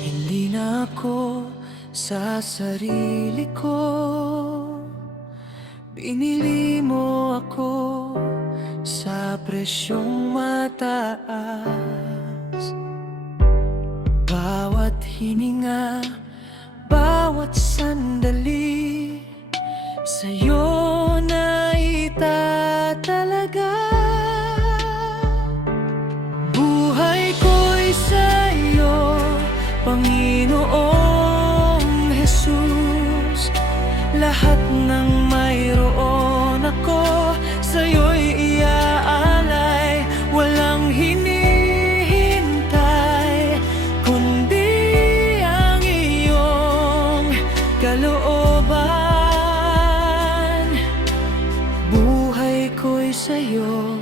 Hindi na ako sa sarili ko. Binili mo ako sa presyong mataas. Bawat hininga, bawat sandali, sa'yo na itatalaga. Buhay ko'y sa'yo, Panginoong Jesus. Lahat ng mayroon ako, sa'yo'y iaalay. Walang hinihintay, kundi ang iyong kalooban. Buhay ko'y sa'yo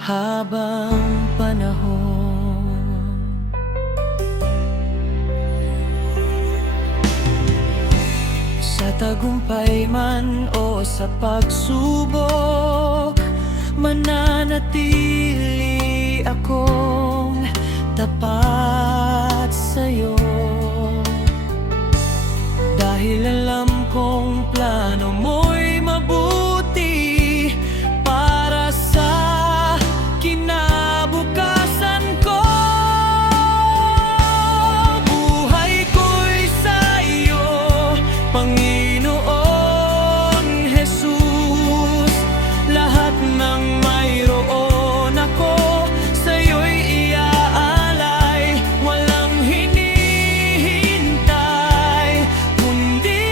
habang panahon. Sa tagumpay man o sa pagsubok, mananatili akong tapat sa'yo. Dahil alam kong plano mo'y mabuti para sa kinabukasan ko. Buhay ko'y sa'yo, Panginoon Jesus. Lahat ng mayroon ako, sa'yo'y iaalay. Walang hinihintay, kundi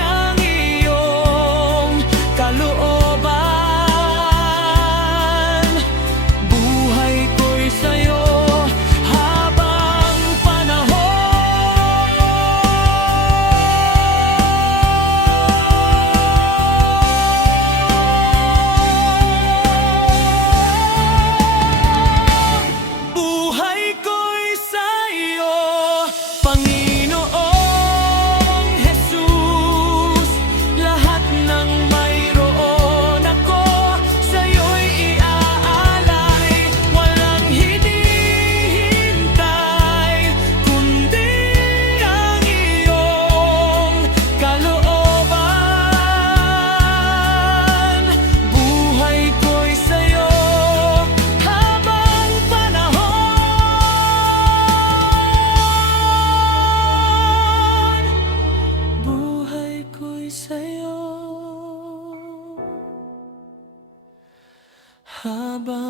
ang iyong kalooban. Buhay ko'y sa'yo habang panahon. Buhay ko'y sa'yo, Panginoong Jesus. Lahat ng mayroon ako, sa'yo'y iaalay. Walang hinihintay, kundi ang iyong kalooban. Buhay ko'y sa'yo habang panahon. Buhay ko'y sa'yo habang